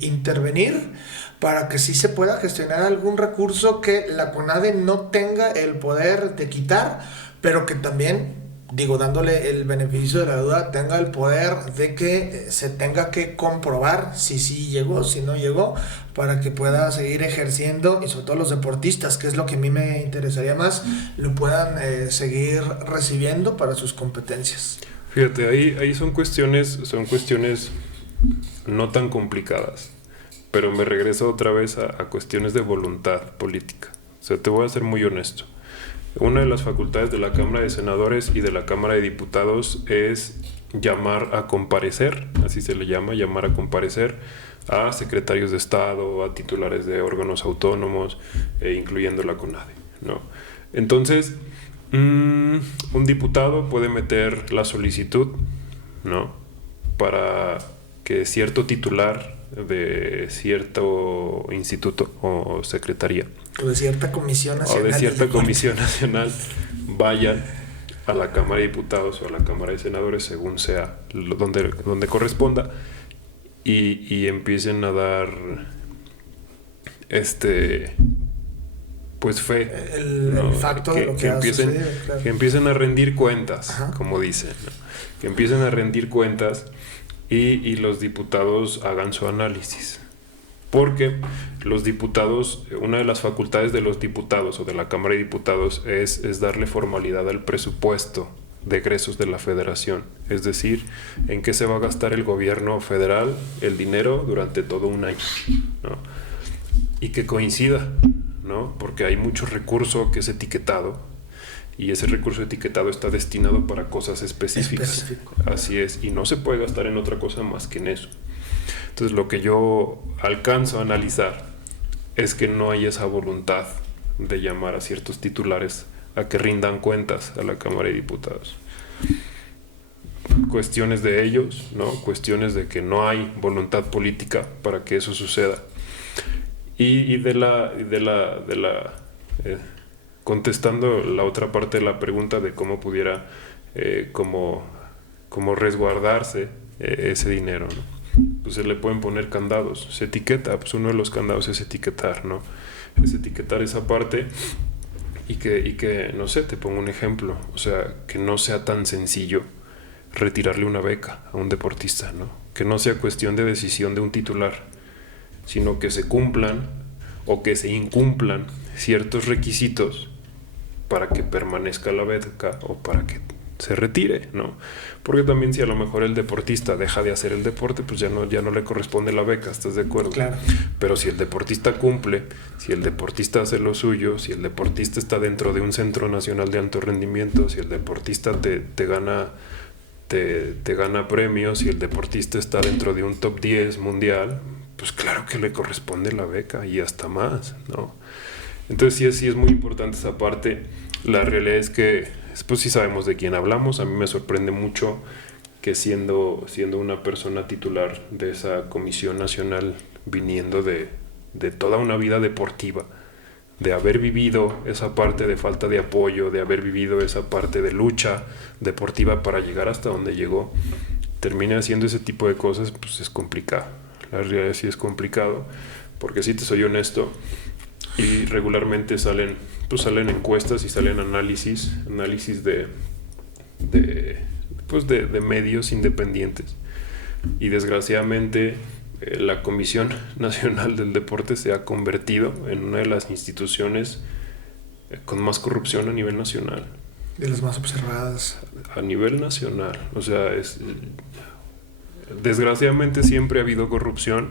intervenir para que sí se pueda gestionar algún recurso que la CONADE no tenga el poder de quitar, pero que también, digo, dándole el beneficio de la duda, tenga el poder de que se tenga que comprobar si sí llegó, si no llegó, para que pueda seguir ejerciendo y sobre todo los deportistas, que es lo que a mí me interesaría más, lo puedan seguir recibiendo para sus competencias? Fíjate, ahí son cuestiones no tan complicadas, pero me regreso otra vez a cuestiones de voluntad política. O sea, te voy a ser muy honesto. Una de las facultades de la Cámara de Senadores y de la Cámara de Diputados es llamar a comparecer, así se le llama, llamar a comparecer a secretarios de Estado, a titulares de órganos autónomos, incluyendo la CONADE, ¿no? Entonces, un diputado puede meter la solicitud, ¿no?, para que cierto titular de cierto instituto o secretaría O de cierta comisión nacional. O de cierta comisión nacional vayan a la Cámara de Diputados o a la Cámara de Senadores, según sea donde corresponda, y empiecen a dar pues fe, el facto de lo que ha sucedido, claro. Que empiecen a rendir cuentas. Ajá. Como dicen, ¿no? Que empiecen a rendir cuentas y los diputados hagan su análisis. Porque los diputados, una de las facultades de los diputados o de la Cámara de Diputados es darle formalidad al presupuesto de egresos de la Federación. Es decir, en qué se va a gastar el gobierno federal el dinero durante todo un año, ¿no? Y que coincida, ¿no? Porque hay mucho recurso que es etiquetado y ese recurso etiquetado está destinado para cosas específicas. Así es, y no se puede gastar en otra cosa más que en eso. Entonces, lo que yo alcanzo a analizar es que no hay esa voluntad de llamar a ciertos titulares a que rindan cuentas a la Cámara de Diputados. Cuestiones de ellos, ¿no? Cuestiones de que no hay voluntad política para que eso suceda. Y contestando la otra parte de la pregunta de cómo pudiera cómo resguardarse ese dinero, ¿no? Pues se le pueden poner candados, se etiqueta, pues uno de los candados es etiquetar, ¿no? Es etiquetar esa parte y que no sé, te pongo un ejemplo, o sea, que no sea tan sencillo retirarle una beca a un deportista, ¿no? Que no sea cuestión de decisión de un titular, sino que se cumplan o que se incumplan ciertos requisitos para que permanezca la beca o para que se retire, ¿no? Porque también si a lo mejor el deportista deja de hacer el deporte, pues ya no le corresponde la beca, ¿estás de acuerdo? Claro. Pero si el deportista cumple, si el deportista hace lo suyo, si el deportista está dentro de un centro nacional de alto rendimiento, si el deportista te gana premios, si el deportista está dentro de un top 10 mundial, pues claro que le corresponde la beca y hasta más, ¿no? Entonces sí es muy importante esa parte. La realidad es que pues sí sabemos de quién hablamos. A mí me sorprende mucho que siendo una persona titular de esa comisión nacional, viniendo de toda una vida deportiva, de haber vivido esa parte de falta de apoyo, de haber vivido esa parte de lucha deportiva para llegar hasta donde llegó, termine haciendo ese tipo de cosas, pues es complicado. La realidad sí es complicado, porque si te soy honesto, y regularmente salen encuestas y salen análisis pues de medios independientes. Y desgraciadamente la Comisión Nacional del Deporte se ha convertido en una de las instituciones con más corrupción a nivel nacional. De las más observadas. A nivel nacional. O sea, desgraciadamente siempre ha habido corrupción,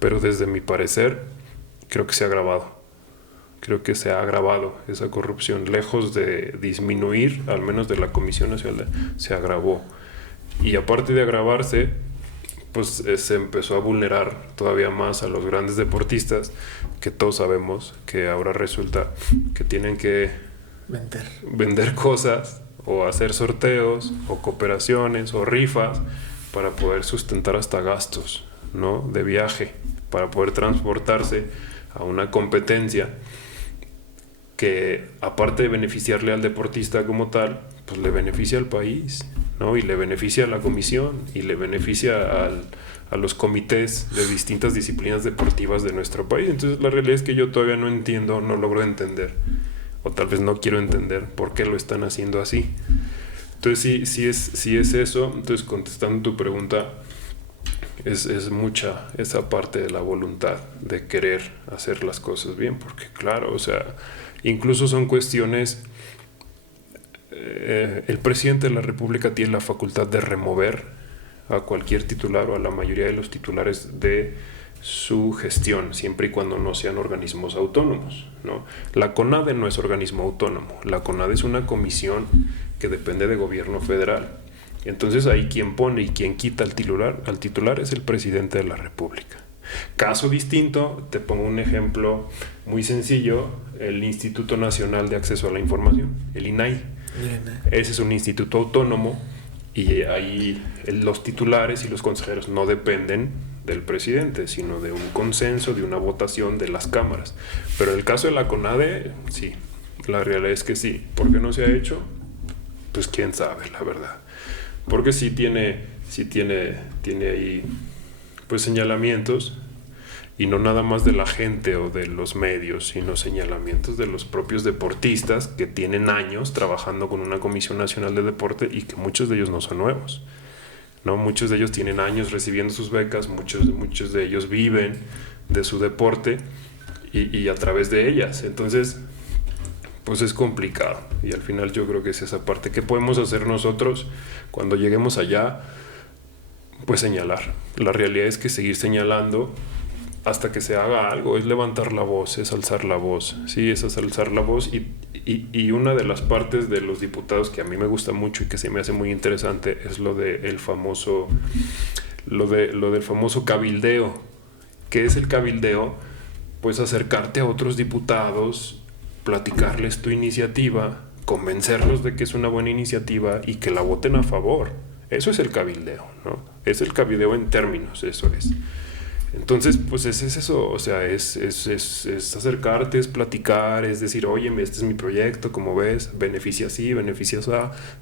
pero desde mi parecer creo que se ha agravado. Creo que se ha agravado esa corrupción. Lejos de disminuir, al menos de la Comisión Nacional, se agravó. Y aparte de agravarse, pues se empezó a vulnerar todavía más a los grandes deportistas, que todos sabemos que ahora resulta que tienen que vender cosas o hacer sorteos o cooperaciones o rifas para poder sustentar hasta gastos, ¿no?, de viaje, para poder transportarse a una competencia que, aparte de beneficiarle al deportista como tal, pues le beneficia al país, ¿no? Y le beneficia a la comisión y le beneficia a los comités de distintas disciplinas deportivas de nuestro país. Entonces la realidad es que yo todavía no entiendo, no logro entender, o tal vez no quiero entender por qué lo están haciendo así. Entonces sí es eso. Entonces, contestando tu pregunta, es mucha esa parte de la voluntad de querer hacer las cosas bien, porque claro, o sea, incluso son cuestiones. El presidente de la República tiene la facultad de remover a cualquier titular o a la mayoría de los titulares de su gestión, siempre y cuando no sean organismos autónomos, ¿no? La CONADE no es organismo autónomo. La CONADE es una comisión que depende de gobierno federal. Entonces ahí quien pone y quien quita al titular es el presidente de la República. Caso distinto, te pongo un ejemplo muy sencillo: el Instituto Nacional de Acceso a la Información, el INAI. Ese es un instituto autónomo y ahí los titulares y los consejeros no dependen del presidente, sino de un consenso, de una votación de las cámaras. Pero en el caso de la CONADE, sí, la realidad es que sí. ¿Por qué no se ha hecho? Pues quién sabe, la verdad. Porque sí tiene ahí pues señalamientos, y no nada más de la gente o de los medios, sino señalamientos de los propios deportistas que tienen años trabajando con una Comisión Nacional de Deporte y que muchos de ellos no son nuevos, ¿no? Muchos de ellos tienen años recibiendo sus becas, muchos de ellos viven de su deporte y a través de ellas. Entonces, pues es complicado, y al final yo creo que es esa parte. ¿Qué podemos hacer nosotros cuando lleguemos allá? Pues señalar. La realidad es que seguir señalando hasta que se haga algo, es levantar la voz, es alzar la voz, sí, es alzar la voz. Y una de las partes de los diputados que a mí me gusta mucho y que se me hace muy interesante es lo del famoso cabildeo. ¿Qué es el cabildeo? Pues acercarte a otros diputados, platicarles tu iniciativa, convencerlos de que es una buena iniciativa y que la voten a favor. Eso es el cabildeo, ¿no? Es el cabildeo en términos, eso es. Entonces, pues es eso, o sea, es acercarte, es platicar, es decir, oye, este es mi proyecto, como ves, beneficia así, beneficia así,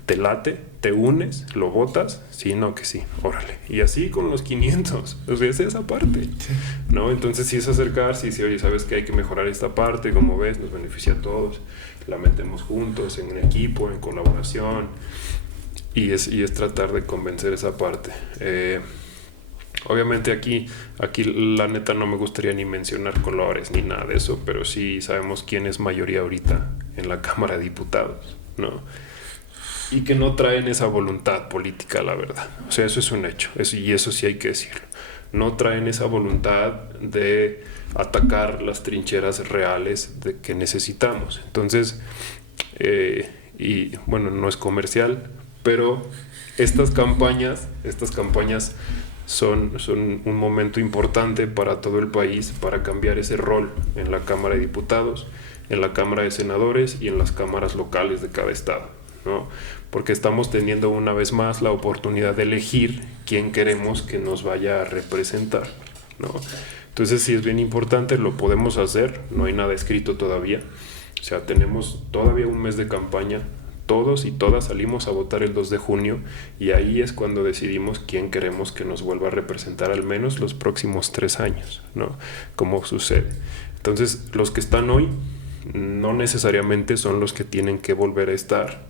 te late, te unes, lo votas, sí, no, que sí, órale. Y así con los 500, o sea, es esa parte, sí, ¿no? Entonces sí es acercarse y decir, oye, ¿sabes que hay que mejorar esta parte? Como ves, nos beneficia a todos, la metemos juntos, en equipo, en colaboración, y es tratar de convencer esa parte. Obviamente aquí la neta no me gustaría ni mencionar colores ni nada de eso, pero sí sabemos quién es mayoría ahorita en la Cámara de Diputados, ¿no? Y que no traen esa voluntad política, la verdad. O sea, eso es un hecho, y eso sí hay que decirlo. No traen esa voluntad de atacar las trincheras reales que necesitamos. Entonces, y bueno, no es comercial, pero estas campañas son un momento importante para todo el país, para cambiar ese rol en la Cámara de Diputados, en la Cámara de Senadores y en las cámaras locales de cada estado, ¿no? Porque estamos teniendo una vez más la oportunidad de elegir quién queremos que nos vaya a representar, ¿no? Entonces sí es bien importante, lo podemos hacer, no hay nada escrito todavía, o sea, tenemos todavía un mes de campaña. Todos y todas salimos a votar el 2 de junio y ahí es cuando decidimos quién queremos que nos vuelva a representar al menos los próximos 3 años, ¿no? Como sucede. Entonces, los que están hoy no necesariamente son los que tienen que volver a estar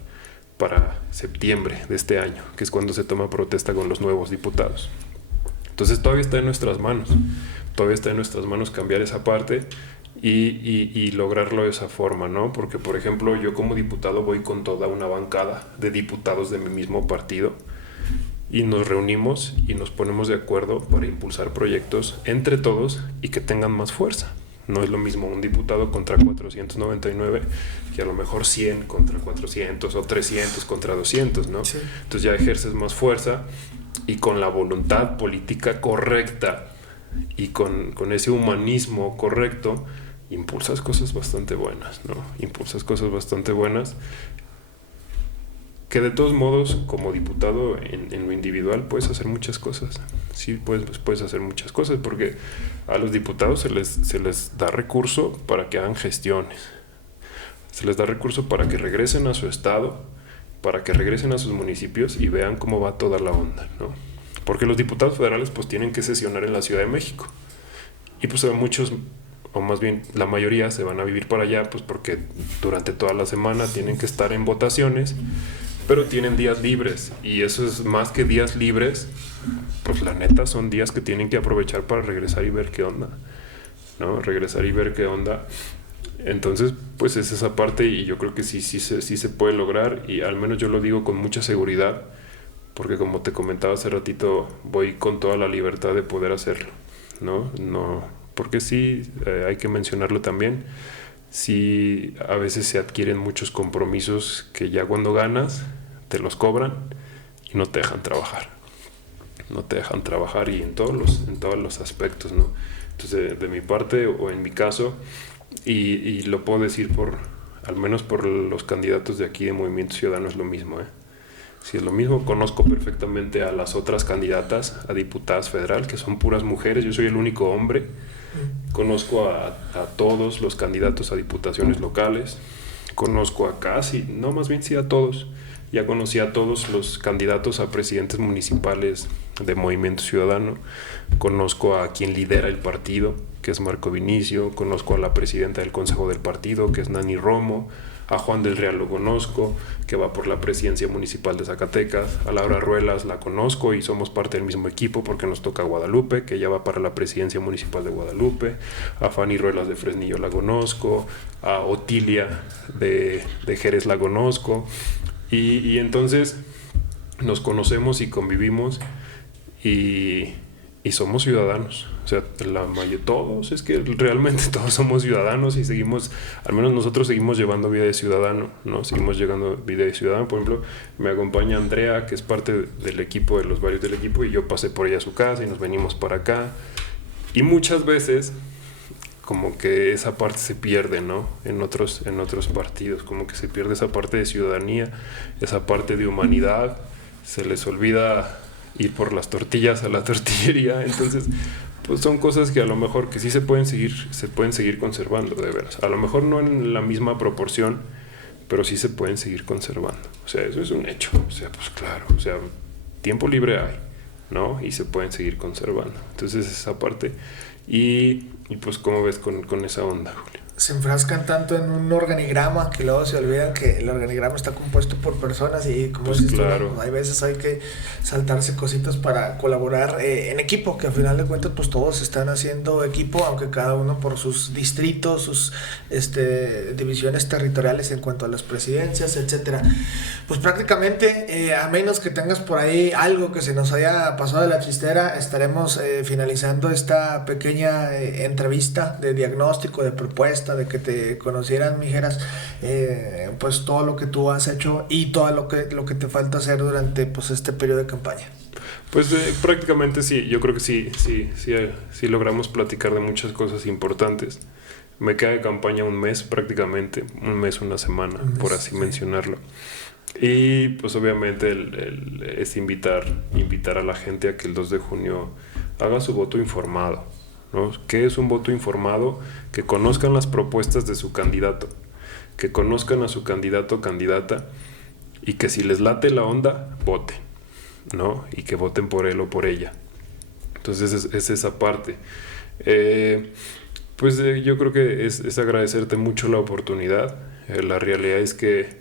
para septiembre de este año, que es cuando se toma protesta con los nuevos diputados. Entonces todavía está en nuestras manos. Todavía está en nuestras manos cambiar esa parte y lograrlo de esa forma, ¿no? Porque, por ejemplo, yo como diputado voy con toda una bancada de diputados de mi mismo partido y nos reunimos y nos ponemos de acuerdo para impulsar proyectos entre todos y que tengan más fuerza. No es lo mismo un diputado contra 499 que a lo mejor 100 contra 400 o 300 contra 200, ¿no? Sí. Entonces ya ejerces más fuerza y con la voluntad política correcta y con ese humanismo correcto, impulsas cosas bastante buenas, ¿no? Impulsas cosas bastante buenas que de todos modos, como diputado en lo individual, puedes hacer muchas cosas. Sí, puedes hacer muchas cosas porque a los diputados se les da recurso para que hagan gestiones. Se les da recurso para que regresen a su estado, para que regresen a sus municipios y vean cómo va toda la onda, ¿no? Porque los diputados federales pues tienen que sesionar en la Ciudad de México. Y pues muchos, o más bien la mayoría, se van a vivir para allá pues porque durante toda la semana tienen que estar en votaciones, pero tienen días libres. Y eso es más que días libres, pues la neta son días que tienen que aprovechar para regresar y ver qué onda, ¿no? Regresar y ver qué onda. Entonces, pues es esa parte y yo creo que sí se puede lograr y al menos yo lo digo con mucha seguridad porque como te comentaba hace ratito, voy con toda la libertad de poder hacerlo, ¿no? Porque sí, hay que mencionarlo también, sí a veces se adquieren muchos compromisos que ya cuando ganas te los cobran y no te dejan trabajar. No te dejan trabajar y en todos los aspectos, ¿no? Entonces, de mi parte o en mi caso, y lo puedo decir al menos por los candidatos de aquí de Movimiento Ciudadano es lo mismo, ¿eh? Sí, es lo mismo. Conozco perfectamente a las otras candidatas a diputadas federal, que son puras mujeres. Yo soy el único hombre. Conozco a todos los candidatos a diputaciones locales. Conozco a casi, no, más bien sí a todos. Ya conocí a todos los candidatos a presidentes municipales de Movimiento Ciudadano. Conozco a quien lidera el partido, que es Marco Vinicio. Conozco a la presidenta del consejo del partido, que es Nani Romo. A Juan del Real lo conozco, que va por la presidencia municipal de Zacatecas. A Laura Ruelas la conozco y somos parte del mismo equipo porque nos toca Guadalupe, que ya va para la presidencia municipal de Guadalupe. A Fanny Ruelas de Fresnillo la conozco. A Otilia de Jerez la conozco. Y entonces nos conocemos y convivimos y somos ciudadanos. O sea, todos, es que realmente todos somos ciudadanos y seguimos, al menos nosotros seguimos llevando vida de ciudadano, ¿no? Seguimos llevando vida de ciudadano. Por ejemplo, me acompaña Andrea, que es parte del equipo, de los varios del equipo, y yo pasé por ella a su casa y nos venimos para acá. Y muchas veces como que esa parte se pierde, ¿no? En otros partidos, como que se pierde esa parte de ciudadanía, esa parte de humanidad, se les olvida ir por las tortillas a la tortillería. Entonces pues son cosas que a lo mejor que sí se pueden seguir conservando, de veras. A lo mejor no en la misma proporción, pero sí se pueden seguir conservando. O sea, eso es un hecho. O sea, pues claro, o sea, tiempo libre hay, ¿no? Y se pueden seguir conservando. Entonces esa parte. Y pues ¿cómo ves con esa onda, Julio? Se enfrascan tanto en un organigrama que luego se olvidan que el organigrama está compuesto por personas y como pues dices claro. Hay veces hay que saltarse cositas para colaborar en equipo, que al final de cuentas pues todos están haciendo equipo, aunque cada uno por sus distritos, sus divisiones territoriales en cuanto a las presidencias, etcétera. Pues prácticamente, a menos que tengas por ahí algo que se nos haya pasado de la chistera, estaremos finalizando esta pequeña entrevista de diagnóstico, de propuesta, de que te conocieran, Mijeras, pues todo lo que tú has hecho y todo lo que te falta hacer durante pues este periodo de campaña. Pues prácticamente sí, yo creo que sí logramos platicar de muchas cosas importantes. Me queda de campaña un mes prácticamente, una semana, por así mencionarlo. Y pues obviamente es invitar a la gente a que el 2 de junio haga su voto informado, ¿no? ¿Qué es un voto informado? Que conozcan las propuestas de su candidato, que conozcan a su candidato o candidata y que si les late la onda, voten, ¿no? Y que voten por él o por ella. Entonces es esa parte. Yo creo que es agradecerte mucho la oportunidad. La realidad es que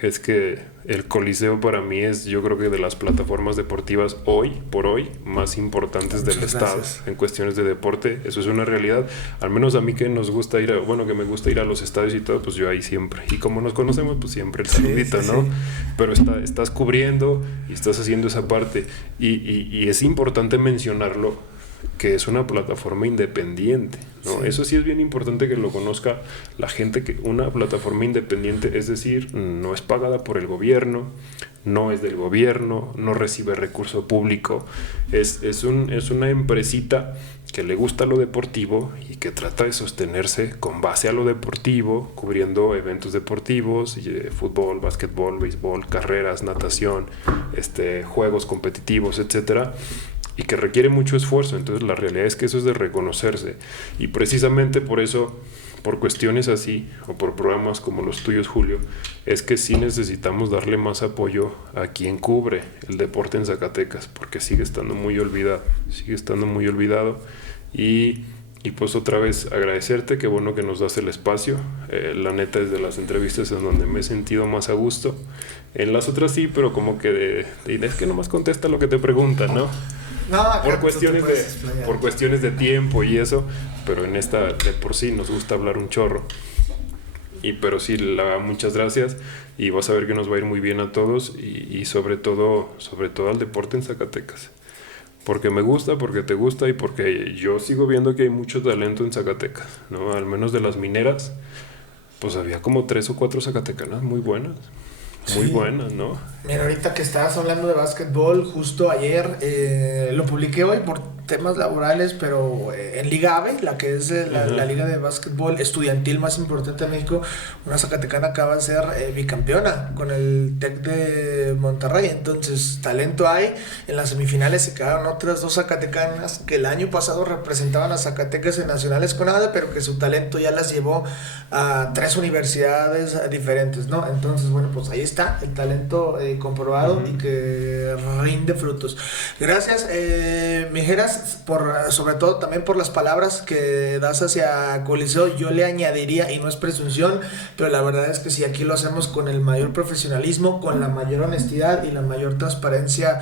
es que el Coliseo para mí es, yo creo que de las plataformas deportivas hoy por hoy más importantes del estado en cuestiones de deporte. Eso es una realidad. Al menos a mí que nos gusta ir que me gusta ir a los estadios y todo, pues yo ahí siempre. Y como nos conocemos, pues siempre el saludito, ¿no? Sí. Pero estás cubriendo y estás haciendo esa parte. Y es importante mencionarlo, que es una plataforma independiente, ¿no? Sí. Eso sí es bien importante que lo conozca la gente, que una plataforma independiente, es decir, no es pagada por el gobierno, no es del gobierno, no recibe recurso público, es una empresita que le gusta lo deportivo y que trata de sostenerse con base a lo deportivo, cubriendo eventos deportivos, fútbol, básquetbol, béisbol, carreras, natación, juegos competitivos, etcétera, y que requiere mucho esfuerzo. Entonces la realidad es que eso es de reconocerse, y precisamente por eso, por cuestiones así o por programas como los tuyos, Julio, es que sí necesitamos darle más apoyo a quien cubre el deporte en Zacatecas, porque sigue estando muy olvidado y pues otra vez agradecerte, qué bueno que nos das el espacio. La neta es de las entrevistas en donde me he sentido más a gusto. En las otras sí, pero como que es que nomás contesta lo que te preguntan, ¿no? No, por cuestiones de tiempo y eso, pero en esta de por sí nos gusta hablar un chorro. Pero sí, muchas gracias, y vas a ver que nos va a ir muy bien a todos, y sobre todo al deporte en Zacatecas. Porque me gusta, porque te gusta, y porque yo sigo viendo que hay mucho talento en Zacatecas, ¿no? Al menos de las mineras, pues había como 3 o 4 zacatecanas muy buenas. Muy buenas, ¿no? Mira, ahorita que estabas hablando de básquetbol, justo ayer lo publiqué hoy por temas laborales, pero en Liga AVE, la que es la liga de básquetbol estudiantil más importante de México, una zacatecana acaba de ser bicampeona con el TEC de Monterrey. Entonces, talento hay. En las semifinales se quedaron otras 2 zacatecanas que el año pasado representaban a Zacatecas en nacionales con ADE, pero que su talento ya las llevó a 3 universidades diferentes, ¿no? Entonces, bueno, pues ahí está el talento comprobado y que rinde frutos. Gracias, Mijeras, sobre todo también por las palabras que das hacia Coliseo. Yo le añadiría, y no es presunción, pero la verdad es que sí, aquí lo hacemos con el mayor profesionalismo, con la mayor honestidad y la mayor transparencia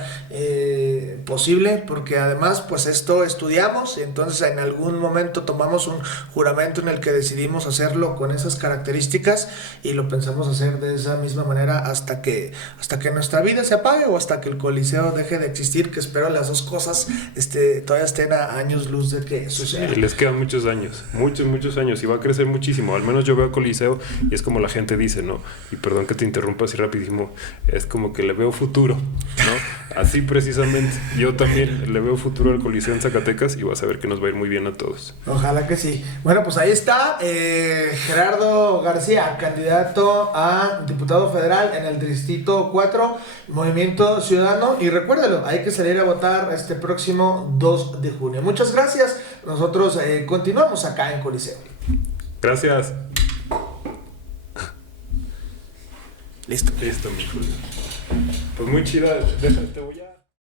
posible, porque además pues esto estudiamos, y entonces en algún momento tomamos un juramento en el que decidimos hacerlo con esas características, y lo pensamos hacer de esa misma manera hasta que nuestra vida se apague o hasta que el Coliseo deje de existir, que espero las dos cosas todavía estén a años luz de que suceda. Y les quedan muchos años, y va a crecer muchísimo. Al menos yo veo Coliseo y es como la gente dice, ¿no? Y perdón que te interrumpa así rapidísimo, es como que le veo futuro, ¿no? Así precisamente, yo también le veo futuro al Coliseo en Zacatecas, y vas a ver que nos va a ir muy bien a todos. Ojalá que sí. Bueno, pues ahí está Gerardo García, candidato a diputado federal en el Distrito 4, Movimiento Ciudadano, y recuérdalo, hay que salir a votar este próximo 2 de junio. Muchas gracias. Nosotros continuamos acá en Coliseo. Gracias. Listo, mi Julio. Pues muy chida. Déjate, voy.